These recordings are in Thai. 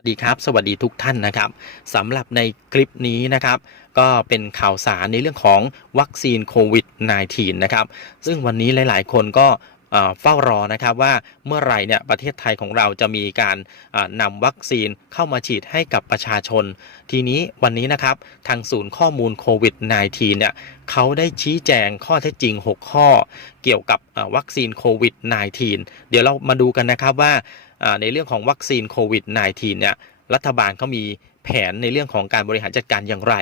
สวัสดีครับ สวัสดีทุกท่านนะครับสำหรับในคลิปนี้นะครับ ก็เป็นข่าวสารในเรื่องของวัคซีนโควิด -19 นะครับ ซึ่งวันนี้หลาย ๆ คนก็ เฝ้ารอนะครับว่าเมื่อไหร่เนี่ยประเทศไทยของเราจะมีการอ่านำวัคซีนเข้ามาฉีดให้กับประชาชน ทีนี้วันนี้นะครับทางศูนย์ข้อมูลโควิด -19 เนี่ยเขาได้ชี้แจงข้อเท็จจริง 6 ข้อ เกี่ยวกับวัคซีนโควิด -19 เดี๋ยวเรามาดูกันนะครับว่าในเรื่องของวัคซีนโควิด -19 เนี่ยรัฐบาลเขามีแผนในเรื่องของการบริหารจัดการอย่างไร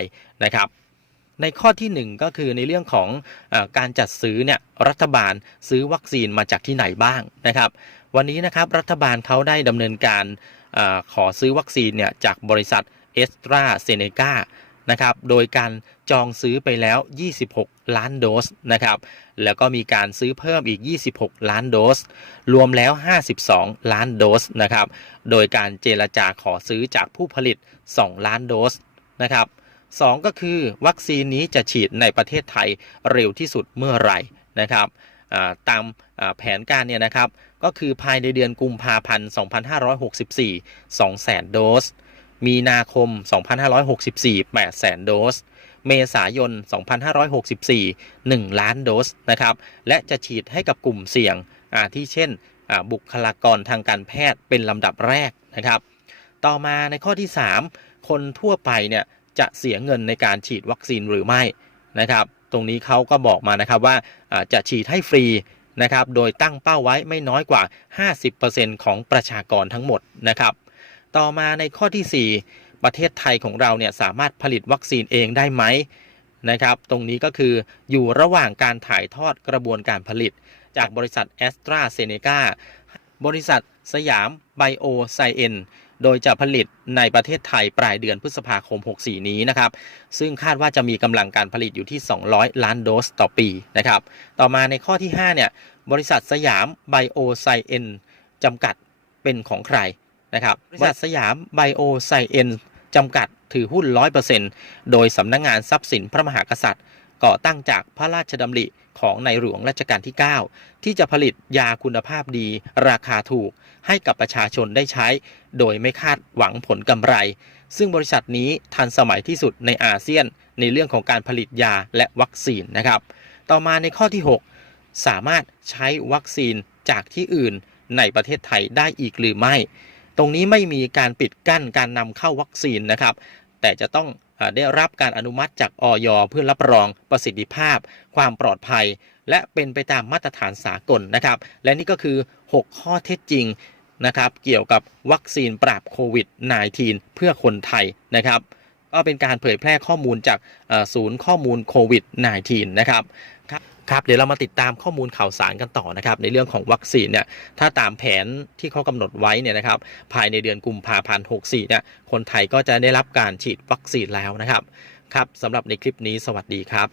นะครับ ในข้อทีหนึ่1 ก็คือในเรื่องของอการจัดซื้อเนี่ยรัฐบาลซื้อวัคซีนมาจากที่ไหนบ้างนะครับ วันนี้นะครับรัฐบาลเขาได้ดำเนินการอขอซื้อวัคซีนเนี่ยจากบริษัทเอสตราเซเนกานะครับโดยการจองซื้อไปแล้ว 26 ล้านโดสนะครับแล้วก็มีการซื้อเพิ่มอีก 26 ล้านโดส รวมแล้ว 52 ล้านโดสนะครับโดยการเจรจาขอซื้อจากผู้ผลิต 2 ล้านโดสนะครับ สองก็คือวัคซีนนี้จะฉีดในประเทศไทยเร็วที่สุดเมื่อไหร่นะครับตามแผนการเนี่ยนะครับก็คือภายในเดือนกุมภาพันธ์ 2564 200,000 โดส มีนาคม 2564 800,000 โดส เมษายน 2564 1 ล้านโดสนะครับและจะฉีดให้กับกลุ่มเสี่ยงที่เช่นบุคลากรทางการแพทย์เป็นลำดับแรกนะครับ ต่อมาในข้อที่ 3 คนทั่วไปเนี่ย จะเสียเงินในการฉีดวัคซีนหรือไม่นะครับ ตรงนี้เขาก็บอกมานะครับว่าจะฉีดให้ฟรีนะครับ โดยตั้งเป้าไว้ไม่น้อยกว่า 50%ของประชากรทั้งหมดนะครับ ต่อมาในข้อที่ 4 ประเทศไทยของเราเนี่ยสามารถผลิตวัคซีนเองได้ไหมนะครับ ตรงนี้ก็คืออยู่ระหว่างการถ่ายทอดกระบวนการผลิต จากบริษัทแอสตราเซเนกาบริษัท สยามไบโอไซเอนโดยจะผลิตในประเทศไทยปลายเดือนพฤษภาคม 64 นี้นะครับ ซึ่งคาดว่าจะมีกำลังการผลิตอยู่ที่ 200 ล้านโดสต่อปีนะครับ ต่อมาในข้อที่ 5 เนี่ย บริษัทสยามไบโอไซเอนจำกัดเป็นของใครนะครับ บริษัทสยามไบโอไซเอนจำกัดถือหุ้น 100%โดยสำนักงงานทรัพย์สินพระมหากษัตริย์ ก่อตั้งจากพระราชดำริของในหลวงรัชกาลที่ 9 ที่จะผลิตยาคุณภาพดี ราคาถูกให้กับประชาชนได้ใช้ โดยไม่คาดหวังผลกำไร ซึ่งบริษัทนี้ทันสมัยที่สุดในอาเซียนในเรื่องของการผลิตยาและวัคซีนนะครับ ต่อมาในข้อที่ 6 สามารถใช้วัคซีนจากที่อื่นในประเทศไทยได้อีกหรือไม่ ตรงนี้ไม่มีการปิดกั้นการนำเข้าวัคซีนนะครับ แต่จะต้อง ได้รับการอนุมัติจากออยเพื่อรับรองประสิทธิภาพ ความปลอดภัย และเป็นไปตามมาตรฐานสากลนะครับ และนี่ก็คือ 6 ข้อเท็จจริงนะครับเกี่ยวกับวัคซีนปราบโควิด -19 เพื่อคนไทยนะครับก็เป็นการเผยแพร่ข้อมูลจากศูนย์ข้อมูลโควิด -19 นะครับ ครับเดี๋ยวเรามาติดตามข้อมูลข่าวสารกันต่อนะครับ ในเรื่องของวัคซีนเนี่ยถ้าตามแผนที่เขากำหนดไว้เนี่ยนะครับภายในเดือนกุมภาพันธ์64เนี่ยคนไทยก็จะได้รับการฉีดวัคซีนแล้วนะครับครับสำหรับในคลิปนี้สวัสดีครับ